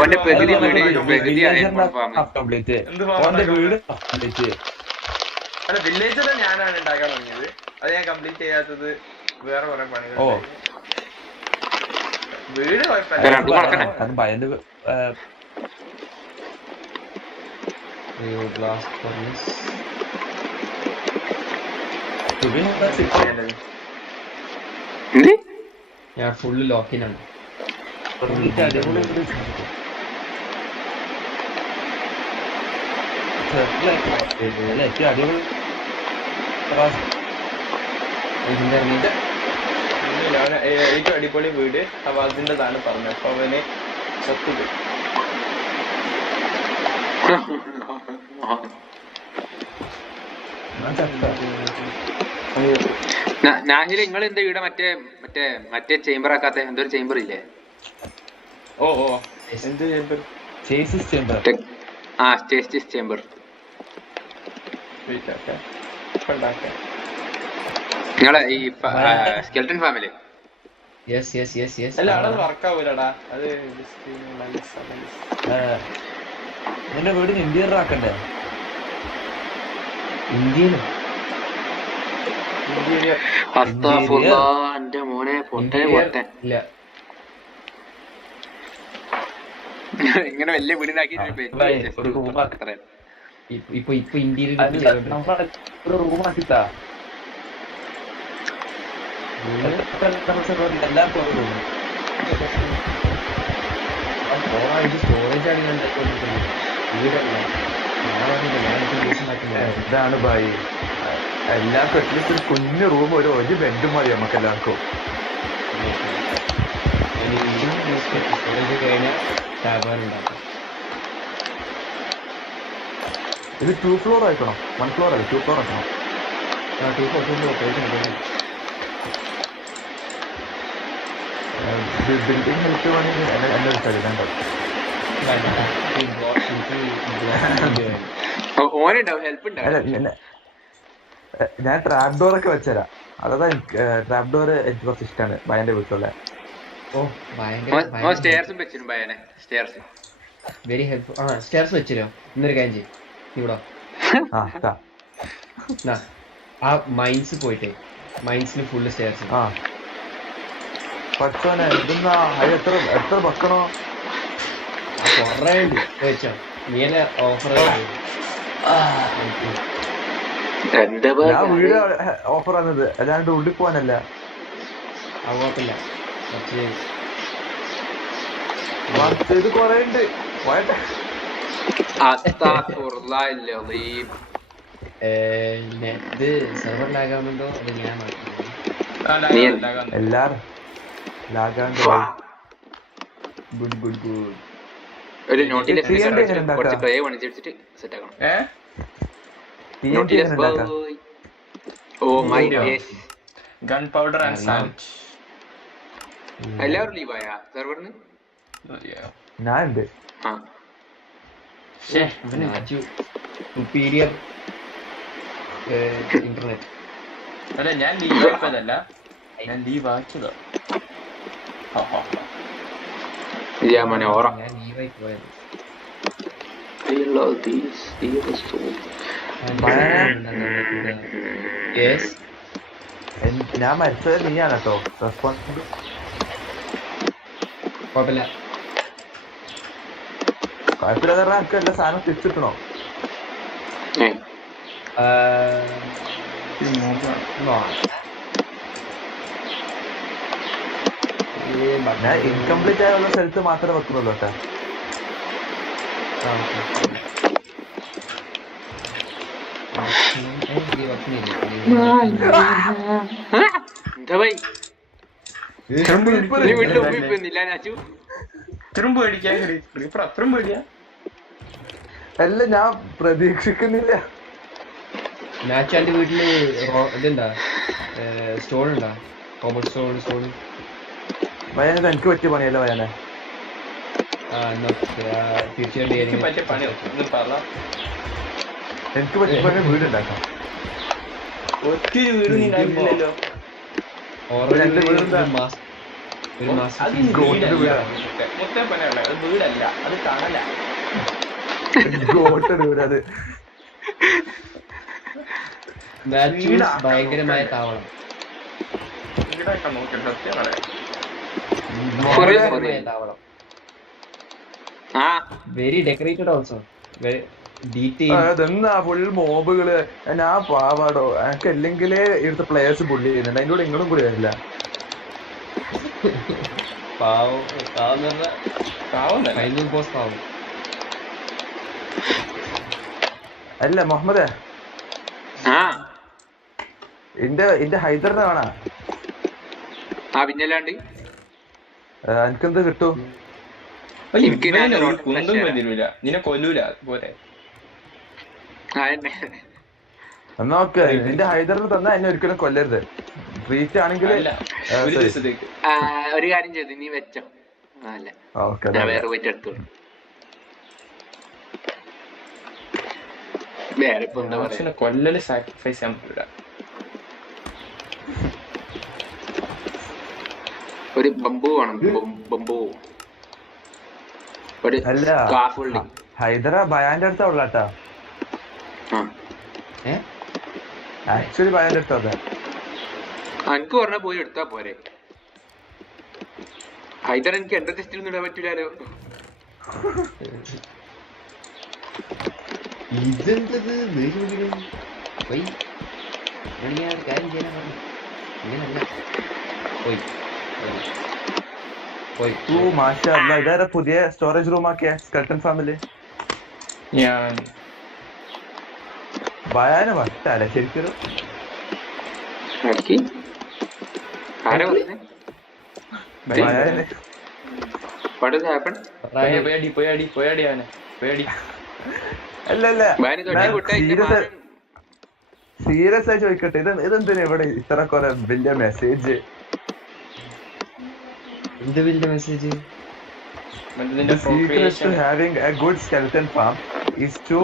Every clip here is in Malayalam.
ഓന്റെ പ്രകൃതി വീട് പ്രകൃതി കംപ്ലീറ്റ് എന്ത് farm ഓന്റെ ഉണ്ടാക്കാൻ വീട് കംപ്ലീറ്റ്. അല്ല വില്ലേജ് ഞാനാണ് ഉണ്ടാക്കാൻ തുടങ്ങിയത്. അത് ഞാൻ കംപ്ലീറ്റ് ചെയ്യാത്തത് വേറെ കുറെ പണികൾ. ഓ വീട് കുഴപ്പമില്ല. അത് ഭയങ്കര ഞാൻ ഫുള്ള് ലോക്കിനാണ്. അടിപൊളി ഏറ്റവും അടിപൊളി ഏറ്റവും അടിപൊളി വീട് ഹവാസിന്റെതാണ് പറഞ്ഞത്. അപ്പൊ അവന് സത്യത് നാഹില് നിങ്ങൾ എന്താ ഇവിടെ മറ്റേ മറ്റേ മറ്റേ ചേംബർ ആക്കാത്ത എന്തൊരു ചേംബർ ഇല്ലേ? ഓ ഓ എന്ത് ചേമ്പർ? ആ സ്റ്റേസ്റ്റിസ് ചേംബർ നിങ്ങളെ ഈ സ്കെൽട്ടൺ ഫാമിലി. അല്ല അവിടെ വർക്ക് ആവൂലടാ. അത് എന്റെ വീടിന് ഇന്റീരിയർ ആക്കണ്ടേ? ഇന്ത്യയിലും എന്റെ മോനെ പൊട്ടേ പൊട്ടൻ ഇല്ല. ഇങ്ങനെ വലിയ വീടിനാക്കി ഇപ്പൊ ഇന്ത്യയിൽ ഒരു റൂം ആക്കിട്ടാ എല്ലാവർക്കും ഒരു റൂം. സ്റ്റോറേജ് ആണ് ഞാൻ വീടല്ല. ഇതാണ് ഭായി എല്ലാവർക്കും അറ്റ്ലീസ്റ്റ് ഒരു കുഞ്ഞു റൂം ഒരു ബെഡും മതി നമുക്ക് എല്ലാവർക്കും. സ്റ്റോറേജ് കഴിഞ്ഞാൽ ടാബാൻ ഉണ്ടാക്കും. ഇത് 2 floor ആക്കണം. 1 floor അല്ല 2 floor ആക്കണം. ബിൽഡിംഗ് ഹെൽത്ത് വേണമെങ്കിൽ എന്നെ വിളിച്ചാൽ ഞാൻ ട്രാപ്പ് ഡോർ ഒക്കെ വെച്ചുതരാം. അതാ എനിക്ക് ട്രാപ്പ് ഡോർ എനിക്ക് കുറച്ച് ഇഷ്ടമാണ് ഭയന്റെ വീട്ടിലുള്ള. Very helpful. സ്റ്റെയർസ് വെച്ചിരോ? ഇന്നൊരു കാര്യം ചെയ്യും ഇവിടെ ആ മൈൻസ് പോയിട്ടേ മൈൻസിന് ഫുള്ള് സ്റ്റെയർസ്. പച്ചോനെ ഇതെന്നാ എത്ര വെക്കണോ? കൊറേ ഉണ്ട് വെച്ചോ. നീല ഓഫർ ഞാൻ വീട് ഓഫർ ആണത് അല്ലാണ്ട് ഉള്ളിൽ പോവാനല്ല. കുഴപ്പമില്ല. ഇത് കൊറേ ഉണ്ട് പോയട്ടെ. ഇത് സെർവർ ലാഗാവുന്നുണ്ടോ? അത് ഞാൻ എല്ലാരും ലാഗാണ്ട്. Good good good. ഒരു നോട്ടിലെസ് കുറച്ച് പ്ലേ പണിച്ചെടുത്തിട്ട് സെറ്റ് ആക്കണം. Oh my yes gun powder and sand. എല്ലാവരും ലീവായ സെർവറിന് ഞാൻ ഉണ്ട്. Superior internet. അല്ല ഞാൻ ലീവ് ആക്കിയതല്ല, ഞാൻ ലീവ് ആക്കിയതാ. ഞാൻ ലീവായി പോയത്. ഞാൻ മരിച്ചത് നീയാണ് കേട്ടോ റെസ്പോൺസിബിൾ. കുഴപ്പമില്ല. കുഴപ്പമില്ലാതെ എനിക്ക് എല്ലാ സാധനം തിരിച്ചിട്ടണോ? ഞാൻ ഇൻകംപ്ലീറ്റ് ആയുള്ള സ്ഥലത്ത് മാത്രമേ വെക്കുന്നുള്ളൂ കേട്ടോ. അല്ല ഞാൻ പ്രതീക്ഷിക്കുന്നില്ല. നാച്ചുവിന്റെ വീട്ടില് ഇതെന്താ സ്റ്റോൺ ഉണ്ടാ? കോമൺ സ്റ്റോൺ വയനാട് എനിക്ക് പറ്റിയ പണിയല്ല വയനാട്. തീർച്ചയായിട്ടും എനിക്ക് പറ്റിയ പണി വീടുണ്ടാക്കാം. ഒരു മാസം അത് fees. വീടല്ല മുത്തപ്പനല്ല, അത് വീടല്ല, അത് കടല. ഗോട്ട് അത് മാത്യൂസ് ഭയങ്കരമായ താവളം. വീടൊക്കെ നോക്കി സത്യം പറയാം. ഭയങ്കരമായ താവളം. ആ വെരി ഡെക്കറേറ്റഡ് ഓൾസോ. ഡീറ്റെയിൽ. അതെന്നാ ഫുൾ മോബുകള്. ഞാൻ പാവാടോ, എനിക്ക് അല്ലെങ്കിലേ ഇവിടുത്തെ പ്ലേയേഴ്സ് പുള്ളി ചെയ്യുന്നുണ്ട്, അതിന്റെ കൂടെ ഇങ്ങളും കൂടി വരില്ല. പാവം പാവം എന്ന് പറഞ്ഞാൽ പാവം ഫൈനൽ ബോസ് പാവം. അല്ല മുഹമ്മദേ, ആ ഇന്റെ ഹൈദറിനെ വേണ. ആ പിന്നല്ലാണ്ട് എനിക്കെന്ത് കിട്ടും? എനിക്ക് ഞാൻ ഒരു റോട്ടൻ കുന്തും ഫ്ലഷ് കൊല്ലില്ല, നിന്നെ കൊല്ലൂല പോരെ. അതന്നെ. എന്നാ ഓക്കെ, നിന്റെ ഹൈദറിന് തന്നാ എന്നെ ഒരിക്കലും കൊല്ലരുത്. ട്രീറ്റ് ആണെങ്കിൽ അല്ല, ഒരു ദിവസത്തേക്ക്. ഒരു കാര്യം ചെയ്തു, നീ വെച്ചോ. അല്ല ഓക്കെ. ഞാൻ വേറെ പോയിട്ട് എടുത്തോളൂ. വേറെ ഇപ്പൊ എന്താ പറയാ, പക്ഷെ കൊല്ലല് സാക്രിഫൈസ് ചെയ്യാൻ പറ്റൂല. ഒരു ബംബു വേണം. ബംബു ഒരു അല്ല കാഫുള്ളി. ഹൈദറ ബയാന്റെ അടുത്താ ഉള്ളാട്ടാ. ആക്ച്വലി ബയാന്റെ അടുത്താ അതെ. എനിക്ക് പറഞ്ഞ പോയി എടുത്താ പോരെ. ഹൈദർ എനിക്ക് എന്റെ ടെസ്റ്റിൽ ഒന്നും ഇടാൻ പറ്റൂലോ. ഇതെന്തത് പോയി ഞാൻ കാര്യം ചെയ്യാൻ പറഞ്ഞു. ഇങ്ങനല്ല പോയി പോയി മാഷാ അല്ലാ, ഇതാരാ പുതിയ സ്റ്റോറേജ് റൂം ആക്കിയ സ്കെൽട്ടൺ ഫാമിലി? ഞാൻ ബയാന് വട്ടാലേ ശരിക്കും. ആരാ പറയുന്നേ? Bayan What has happened? പോയാടി അവനെ പോയാടി. അല്ലല്ല, ബാനി തൊട്ടി വിട്ടേക്ക്. സീരിയസ് ആയി ചോദിക്കട്ടെ, ഇതെന്തിനാ ഇവിടെ ഇത്ര കുറെ വലിയ മെസ്സേജ്? എന്ത് വലിയ message? The secret to having a good skeleton farm is to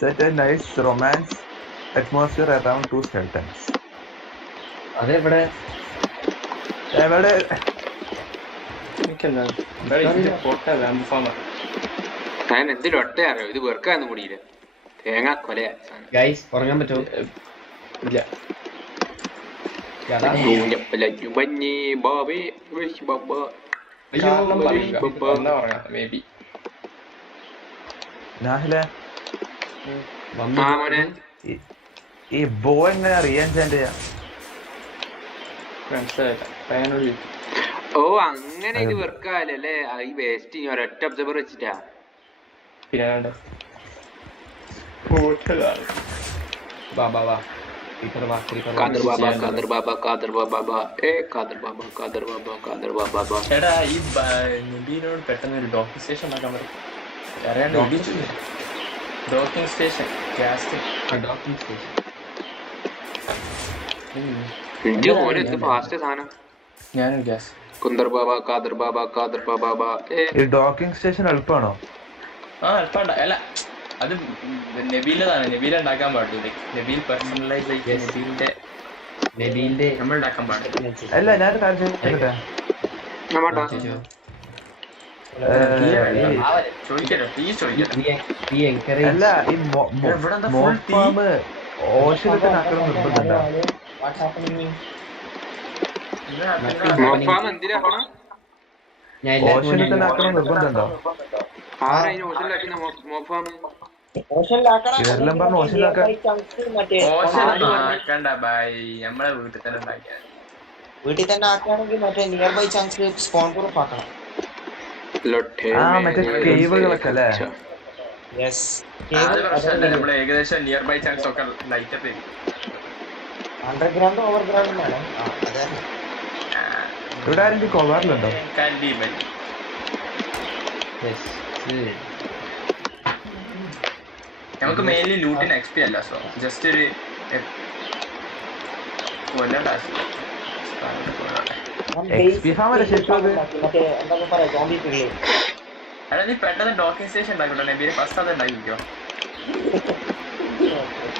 set a nice romance atmosphere around two skeletons. അതെവിടെ? എവിടെ? ഞാൻ എന്തിനും ഒട്ടേ അറിയോ, ഇത് വെറുക്കാന്ന് കൂടിയില്ല. തേങ്ങ കൊലയാ ഗൈസ് ഉറങ്ങാൻ പറ്റുമോ? ഇല്ല. ഈ ബോ എങ്ങനെ റീഎൻചാന്റ് ചെയ്യാം? ഓ അങ്ങനെ ഇത് വെറുക്കാല്ലേ. ഈ വേസ്റ്റ് ഒരൊറ്റ ഒബ്സർവർ വെച്ചിട്ടാ. പിന്നെ എടാ ഈ നബീനോട് പെട്ടെന്ന് ഒരു ഡോക്കിംഗ് സ്റ്റേഷൻ ഉണ്ടാക്കാൻ പറയും. അറിയാണ്ട് docking station gas docking station. Fast സാധനം. ഞാനും ഗ്യാസ് കുന്ദർ ബാബ ഖാദർ ബാബ ഖാദർ ബാബ. ഈ ഡോക്കിംഗ് സ്റ്റേഷൻ എളുപ്പമാണോ? എളുപ്പമുണ്ട്. അല്ല അത് നബീലതാണ്, നബീല ഉണ്ടാക്കാൻ പാടില്ല. നബീൽ പേഴ്സണലൈസ് നബീലിന്റെ നമ്മൾ ഉണ്ടാക്കാൻ പാടില്ല. അല്ല ഞാനൊരു കാര്യം ചോദിക്കട്ടെ. ചോദിക്കട്ടെ പ്ലീസ് ചോദിക്കട്ടെ. അല്ല ഈ മോഫാം ഓഷനത്തിനാക്കണം നിർബന്ധമുണ്ടോ? ഓഷനത്തിനാക്കണം നിർബന്ധമുണ്ടോ? കേരളം പറഞ്ഞു ഓഷനിലാക്കാൻ. നമ്മളെ വീട്ടിൽ തന്നെ ഉണ്ടാക്കിയാൽ വീട്ടിൽ തന്നെ ആക്കുകയാണെങ്കിൽ മറ്റേ nearby chunks spawn proof ആക്കണം. മറ്റേ കേവുകളൊക്കെ അല്ലേ? നമ്മള് ഏകദേശം നിയർ ബൈ ചാൻസ് ഒക്കെ ലൈറ്റപ്പ് ചെയ്യും. അണ്ടർഗ്രൗണ്ട് ഓവർഗ്രൗണ്ട് വേണം. ഇവിടെ ആരെങ്കിലും കൊവാറിലുണ്ടോ? നമുക്ക് മെയിൻലി ലൂട്ടിന് എക്സ്പി അല്ല, സോ ജസ്റ്റ് ഒരു അല്ല നീ പെട്ടെന്ന് ഡോക്കിംഗ് സ്റ്റേഷൻ ഉണ്ടാക്കട്ടോ. നബീനെ ഫസ്റ്റ് അത് ഉണ്ടാക്കിക്കോ.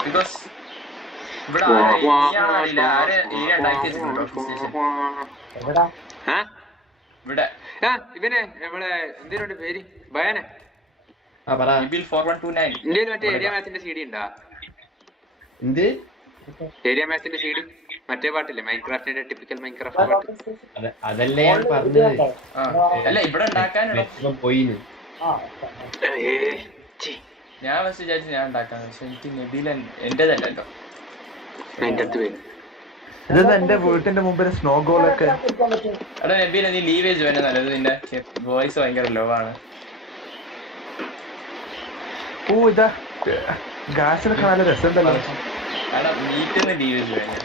ബിക്കോസ് ഇവിടെ ആരെ ഏരിയ ഉണ്ടാക്കി വെച്ചിട്ടുണ്ടോ ഡോക്കിംഗ് സ്റ്റേഷൻ? ഇവിടെ ആ ഇവനെ നമ്മളെ എന്തേലും പേര് ഭയാനെ ആ പറ ഇബിൽ 4129 ഇന്ത്യയിൽ മറ്റേ ഏരിയ മാച്ചിന്റെ CD ഉണ്ടാ? എന്ത് ഏരിയ മാച്ചിന്റെ CD മറ്റേ പാട്ടില്ലേ മൈൻക്രാഫ്റ്റിന്റെ ടിപ്പിക്കൽ മൈൻക്രാഫ്റ്റ് പാട്ട്. അതല്ലേ ഞാൻ പറഞ്ഞത്. ആ അല്ല ഇവിടെ ഉണ്ടാക്കാനുള്ള ഇപ്പം പോയിന്ന് ഞാൻ ഫസ്റ്റ് വിചാരിച്ചു ഞാൻ ഉണ്ടാക്കാന്ന്. പക്ഷെ എനിക്ക് നബീൽ എന്റേതല്ലല്ലോ. അതിന്റെ അടുത്ത് പേര് ഇതെന്താ എന്റെ വീട്ടിന്റെ മുമ്പിൽ സ്നോ ഗോളൊക്കെ? എടാ നബീൽ നീ ലീവേജ് വേണേ നല്ലത്. നിന്റെ വോയിസ് ഭയങ്കര ലോ ആണ്. ഓ ഇതാ ഗാസിനൊക്കെ നല്ല രസമുണ്ടല്ലോ. എടാ വീട്ടിൽ നിന്ന് ലീവേജ് വേണേ.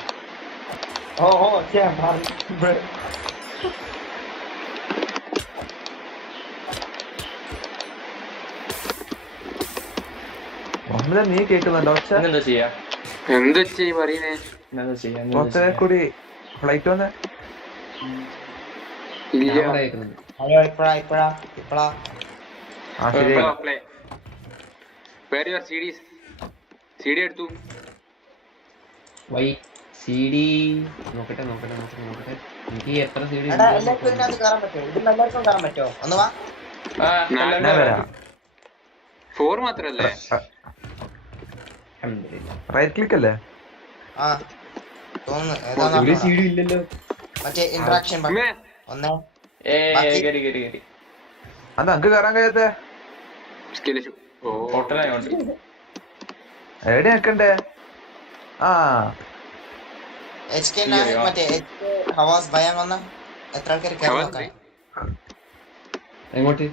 മുഹമ്മദ് നീ കേൾക്കുന്നുണ്ടോ? ഇന്നെന്താ ചെയ്യാ? എന്താ ചെയ്യ പറയുന്നേ? ഇന്നെന്താ ചെയ്യാ? പുറത്തെ കൂടി ഫ്ലൈറ്റ് വന്ന് ഇല്ല ഇപ്പഴാ ആ ശരി. വേറെ സീരീസ് CD എടുത്തു. വൈ CD നോക്കട്ടെ എനിക്ക് എത്ര CD എടാ എല്ലാവർക്കും ഇതിനകത്ത് കയറാൻ പറ്റുമോ? ഇതിൽ എല്ലാവർക്കും കയറാൻ പറ്റുമോ? ഒന്ന് വാ. ആ ഞാൻ എല്ലാവരും വരാം. 4 മാത്രല്ലേ? റൈറ്റ് ക്ലിക്ക് അല്ലേ? ആ തോന്നുന്നു ഒരു ഏതാ CD ഇല്ലല്ലോ. മറ്റേ ഇന്ററാക്ഷൻ ഉമ്മേ, ഒന്നേ കയറി അത് അങ്ക് കയറാൻ കഴിയാത്തെ skill issue. ഓ ഹോട്ടലായോണ്ട് എവിടെ നിക്കണ്ടേ? ആ HK മറ്റേ HK ഹവാസ് ഭയം വന്ന എത്ര ആൾക്കാർ കയറി നോക്കാൻ? എങ്ങോട്ട്?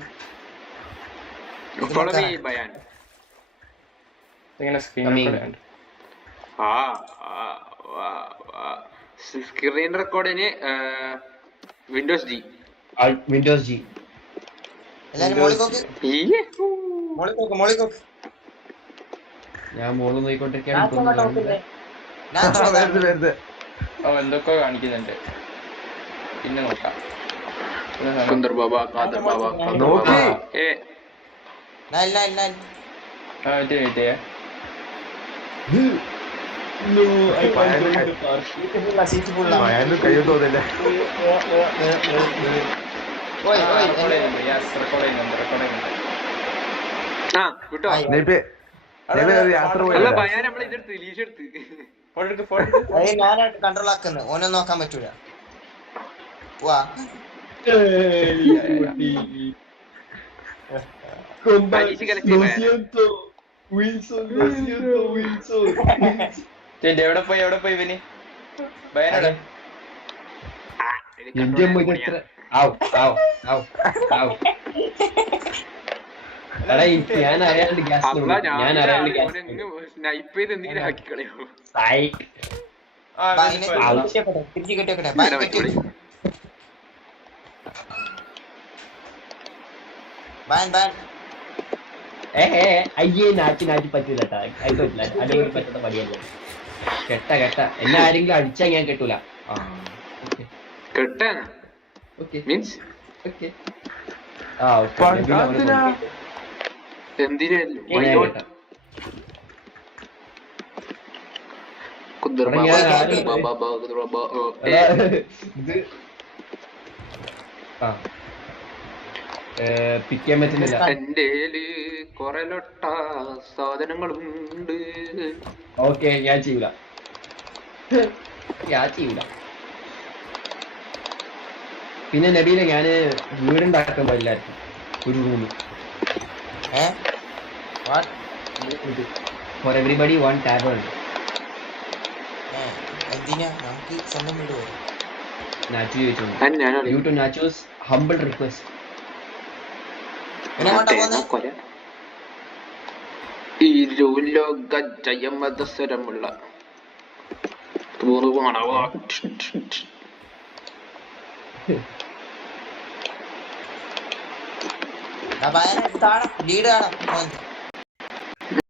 follow me ഭയാൻ. ഇങ്ങനെ സ്ക്രീൻ റെക്കോർഡ് സ്ക്രീൻ റെക്കോർഡിന് വിൻഡോസ് G. Windows G. എല്ലാരും മോളിക്കോക്ക് ഞാൻ മോള് നോക്കിക്കൊണ്ടിരിക്കുകയാണ്. വരുത്. എന്തൊക്കെ കാണിക്കുന്നുണ്ട്. പിന്നെ നോക്കാം. കുന്ദർ ബാബ ഖാദർ ബാബ നോക്കി. മറ്റേ ഭയാനും കഴിയും തോന്നില്ല. റെക്കോർഡ് ചെയ്യുന്നുണ്ട്. ആ വിട്ടോ. യാത്ര അല്ല പോയി ഭയാൻ നമ്മളെ ഇതെടുത്ത് റിലീസ് എടുത്ത്. ഞാനായിട്ട് കൺട്രോൾ ആക്കുന്നു. ഓനെ നോക്കാൻ പറ്റൂല. വാ അനീഷ് കളക്ട് എവിടെ പോയി ഇവന് ഭയനോടെ ഞാൻ അറിയാണ്ട് ഗ്യാസ് സ്നൈപ്പ് ചെയ്ത് എന്തെങ്കിലും ആക്കി കളയോ. തിരിച്ചു കെട്ടിയോട്ടെ. ബാൻ അയ്യേ നാട്ടി പറ്റൂല അടിപൊളി പറ്റുന്ന പണിയല്ല. കെട്ട എന്നെ ആരെങ്കിലും അടിച്ചാ ഞാൻ കെട്ടൂല. കെട്ടാണ് ഓക്കെ മീൻസ് ഓക്കെ എന്തിനു പിക്കാൻ പറ്റുന്നില്ല. എന്റെ കൊറേ ലൊട്ട സാധനങ്ങളുണ്ട്. ഓക്കെ ഞാൻ ചെയ്യൂല. പിന്നെ നബീലെ ഞാന് വീടുണ്ടാക്കുമ്പോ എല്ലാവർക്കും ഒരു റൂം ഫോർ എവറിബഡി 1 ടാബ്. എന്തിനാ നമുക്ക് സ്വന്തം വീട് വരും? നാച്ചു ചോദിച്ചു. You too Nachu's humble request. ഈ ലോക ജയമതസരമുള്ള ലീഡ് കാണാം.